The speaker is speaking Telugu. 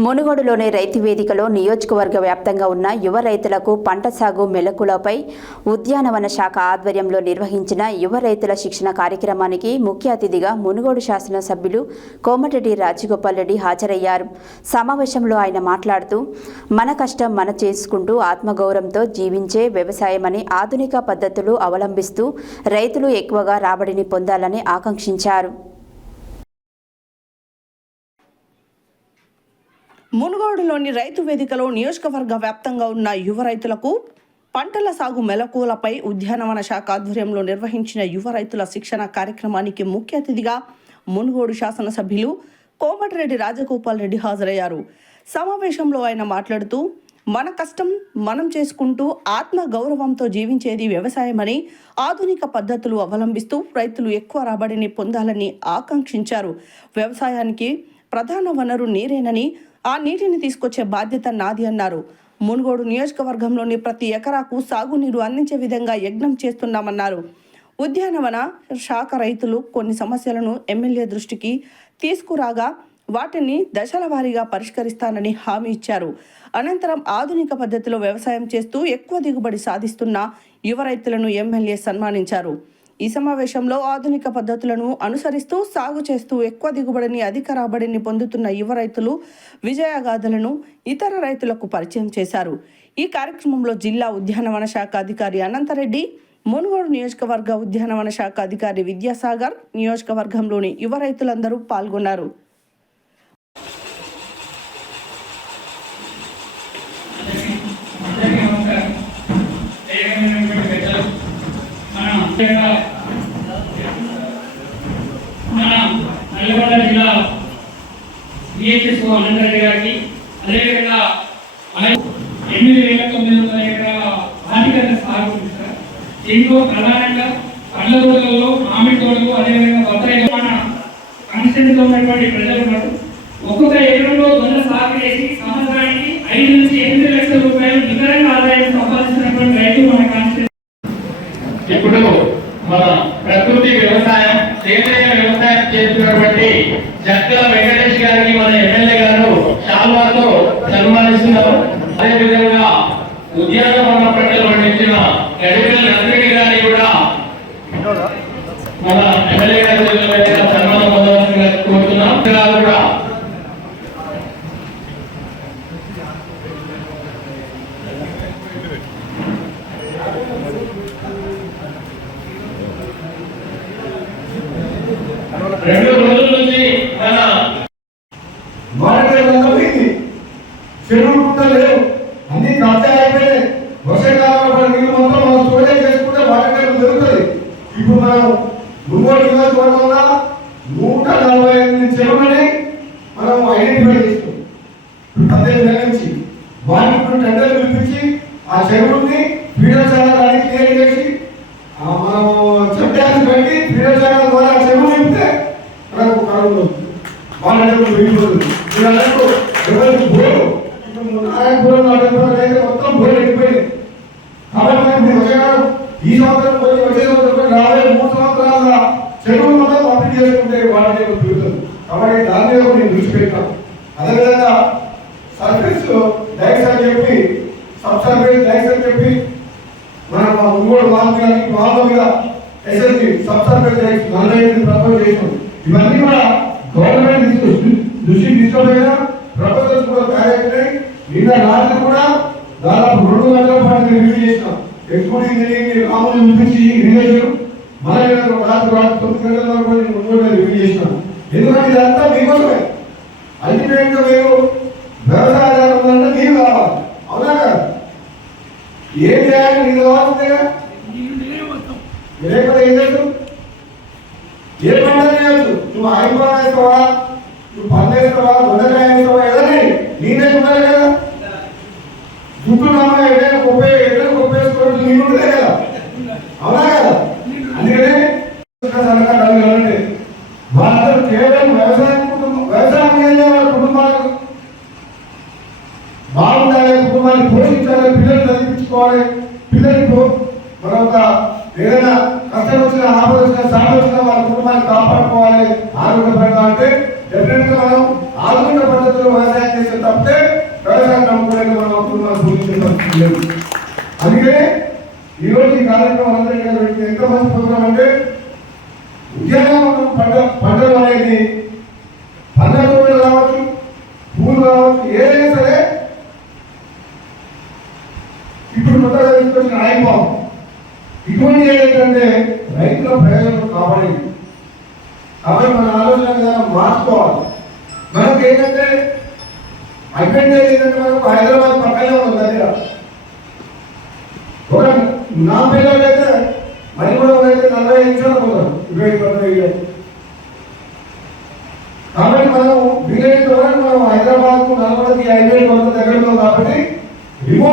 మునుగోడులోని రైతు వేదికలో నియోజకవర్గ వ్యాప్తంగా ఉన్న యువ రైతులకు పంట సాగు మెలకులపై ఉద్యానవన శాఖ ఆధ్వర్యంలో నిర్వహించిన యువ రైతుల శిక్షణ కార్యక్రమానికి ముఖ్య అతిథిగా మునుగోడు శాసనసభ్యులు కోమటిరెడ్డి రాజగోపాల్ రెడ్డి హాజరయ్యారు. సమావేశంలో ఆయన మాట్లాడుతూ మన కష్టం మన చేసుకుంటూ ఆత్మగౌరవంతో జీవించే వ్యవసాయమని ఆధునిక పద్ధతులు అవలంబిస్తూ రైతులు ఎక్కువగా రాబడిని పొందాలని ఆకాంక్షించారు. మునుగోడులోని రైతు వేదికలో నియోజకవర్గ వ్యాప్తంగా ఉన్న యువ రైతులకు పంటల సాగు మెలకువలపై ఉద్యానవన శాఖ ఆధ్వర్యంలో నిర్వహించిన యువ రైతుల శిక్షణ కార్యక్రమానికి ముఖ్య అతిథిగా మునుగోడు శాసనసభ్యులు కోమటిరెడ్డి రాజగోపాల్ రెడ్డి హాజరయ్యారు. సమావేశంలో ఆయన మాట్లాడుతూ మన కష్టం మనం చేసుకుంటూ ఆత్మ గౌరవంతో జీవించేది వ్యవసాయమని ఆధునిక పద్ధతులు అవలంబిస్తూ రైతులు ఎక్కువ రాబడిని పొందాలని ఆకాంక్షించారు. వ్యవసాయానికి ప్రధాన వనరు నీరేనని ఆ నీటిని తీసుకొచ్చే బాధ్యత నాది అన్నారు. మునుగోడు నియోజకవర్గంలోని ప్రతి ఎకరాకు సాగునీరు అందించే విధంగా యజ్ఞం చేస్తున్నామన్నారు. ఉద్యానవన శాఖ రైతులు కొన్ని సమస్యలను ఎమ్మెల్యే దృష్టికి తీసుకురాగా వాటిని దశల వారీగా పరిష్కరిస్తానని హామీ ఇచ్చారు. అనంతరం ఆధునిక పద్ధతిలో వ్యవసాయం చేస్తూ ఎక్కువ దిగుబడి సాధిస్తున్న యువ రైతులను ఎమ్మెల్యే సన్మానించారు. ఈ సమావేశంలో ఆధునిక పద్ధతులను అనుసరిస్తూ సాగు చేస్తూ ఎక్కువ దిగుబడిని అధిక రాబడిని పొందుతున్న యువ రైతులు విజయగాథలను ఇతర రైతులకు పరిచయం చేశారు. ఈ కార్యక్రమంలో జిల్లా ఉద్యానవన శాఖ అధికారి అనంతరెడ్డి మునుగోడు నియోజకవర్గ ఉద్యానవన శాఖ అధికారి విద్యాసాగర్ నియోజకవర్గంలోని యువ రైతులందరూ పాల్గొన్నారు అందరికీ నమస్కారం ఏమైనటువంటి పెద్దలు మన ముఖ్యంగా మన నల్గొండ జిల్లా బిహెచ్ఎస్ఓ అనంతరెడ్డి గారికి అదేవిధంగా ఎనిమిది వేల తొమ్మిది వందల ఎకరాల ఆర్థికంగా సాగు సార్ దీంట్లో ప్రధానంగా పండ్ల తోటలలో మామిడి తోటలు అదేవిధంగా బొత్తాయి మన కాన్స్టిట్యూన్సీలో ఉన్నటువంటి ప్రజలు ఉన్నారు. ఒక్కొక్క ఎకరంలో వంద సాగు చేసి సంవత్సరానికి ఐదు నుంచి ఎనిమిది లక్షల రూపాయలు నికరంగా ఆదాయం సంపాదించినటువంటి రైతు మన కాన్స్టిట్యూన్సీ ఇప్పుడు మన ప్రకృతి వ్యవసాయం సేంద్రియ వ్యవసాయం చేస్తున్నటువంటి జక్కల వెంకటేష్ గారికి మన ఎమ్మెల్యే గారు షాల్వాతో సన్మానిస్తున్నారు. అదేవిధంగా ఉద్యానవన పంటలు పండించిన గడికల్ నందిరెడ్డి గారిని కూడా మన ఎమ్మెల్యే గారు సన్మానం పొందవలసిందిగా కోరుతున్నాం. కూడా రెండు రోజుల నుంచి మన వాటర్ పోయింది లేవు అన్ని కబ్జా అయిపోయినాయి వర్షాకాలంలో నీళ్ళు మొత్తం మనం స్టోరేజ్ చేసుకుంటే వాటర్ ట్యాంక్ దొరుకుతుంది. ఇప్పుడు మనం మున్గోడు నియోజకవర్గంలో నూట నలభై ఎనిమిది చెరువులని మనం ఐడెంటిఫై చేస్తాం పద్దెనిమిది నెలల నుంచి వాటిని టెండర్లు పిలిపించి ఆ చెరువుల్ని క్రీడాశాలని క్లియర్ చేసి ఆ మనం చెప్తాన్ని పెట్టి క్రీడాశాల ద్వారా ఆ చెరువు నింపితే మనకు కరువు వాళ్ళంటే వెళ్ళిపోతుంది మీరు అన్నట్టు ఎవరికి బోరు ఇప్పుడు నారాయణపురం నారాయణపురం అయితే మొత్తం బోరు వెళ్ళిపోయింది కాబట్టి మేము వచ్చేవారు ఈ సంవత్సరం పోయి వచ్చే సంవత్సరం పోయి రాబోయే మూడు సంవత్సరాల చెరువులు మొత్తం పంపిణీ చేసుకుంటే వాళ్ళకి పెరుగుతుంది కాబట్టి దాని మీద కూడా నేను దృష్టి పెట్టాం అదేవిధంగా సర్వీస్ డైక్స్ అని చెప్పి సబ్ సర్వీస్ డైక్స్ అని చెప్పి మనం ఒంగోలు వాళ్ళ మీద వాళ్ళ మీద ఎస్ఎస్సి సబ్ సర్వీస్ డైక్స్ నలభై ఎనిమిది ప్రపోజ్ చేసాం ఇవన్నీ కూడా గవర్నమెంట్ దృష్టి- దృష్టికి తీసుకోపోయినా ప్రపోజల్స్ కూడా తయారైనాయి నిన్న రాత్రి కూడా దాదాపు రెండు గంటల పాటు రివ్యూ చేసినాం. ఎక్స్పోర్ట్ ఇంజనీరింగ్ రాములు చూపించి ఇరిగేషన్. మళ్ళీ నేను రాత్రి రాత్రి తొమ్మిది గంటల వరకు నేను ముందు రివ్యూ చేసినాం. ఎందుకంటే ఇదంతా మీకోసమే. అల్టిమేట్ మీరు వ్యవసాయదారులు మీరు కావాలి. అవునా కదా? ఏం చేయాలి? నీరు కావాల్సిందేగా లేకపోతే ఏదైనా చేస్తాం ఏ పంట చేయొచ్చు నువ్వు ఆయన వేస్తావా నువ్వు పంట వేస్తావా దొండకాయ వేస్తావా ఉండాలి కదా. జుట్టు నమ్మ ఎక్కడ గొప్ప ఎక్కడ గొప్ప వేసుకోవడం నీ ఉంటుందే కదా. అవునా కదా? అందుకనే వాళ్ళందరూ కేవలం వ్యవసాయం కుటుంబం వ్యవసాయం మీద వాళ్ళ కుటుంబాలకు బాగుండాలి కుటుంబాన్ని పోషించాలి పిల్లలు చదివించుకోవాలి పిల్లలకు మరొక ఏదైనా కష్టం వచ్చిన ఆపద వచ్చిన సాగు మనం ఆధునిక పద్ధతిలో వ్యవసాయం చేస్తే తప్పితే వ్యవసాయం నమ్ముకోలేక మనం అప్పుడు పూజించే పరిస్థితి లేదు అందుకే ఈరోజు ఈ కార్యక్రమం అందరికీ ఎంత మంచి ప్రోగ్రాం అంటే ఉద్యానవనం పంట పంటలు అనేది పండ్లు కావచ్చు పూలు కావచ్చు ఏదైనా సరే ఇప్పుడు కొత్తగా తీసుకొచ్చిన ఆయిబాబు ఇటువంటి ఏంటంటే రైతుల ప్రయోజనం కాపాడేది. కాబట్టి మన ఆలోచన మనకి ఏంటంటే అడ్వాంటేజ్ ఏంటంటే మనకు హైదరాబాద్ పక్కనే ఉంది దగ్గర ఒక నా పిల్లలైతే మరి కూడా అయితే నలభై ఐదు నిమిషాలు పోతారు ఇరవై పదహైదు కాబట్టి మనం వీలైనంత వరకు మనం హైదరాబాద్ నలభై ఐదు హైవే దగ్గరలో కాబట్టి రిమోట్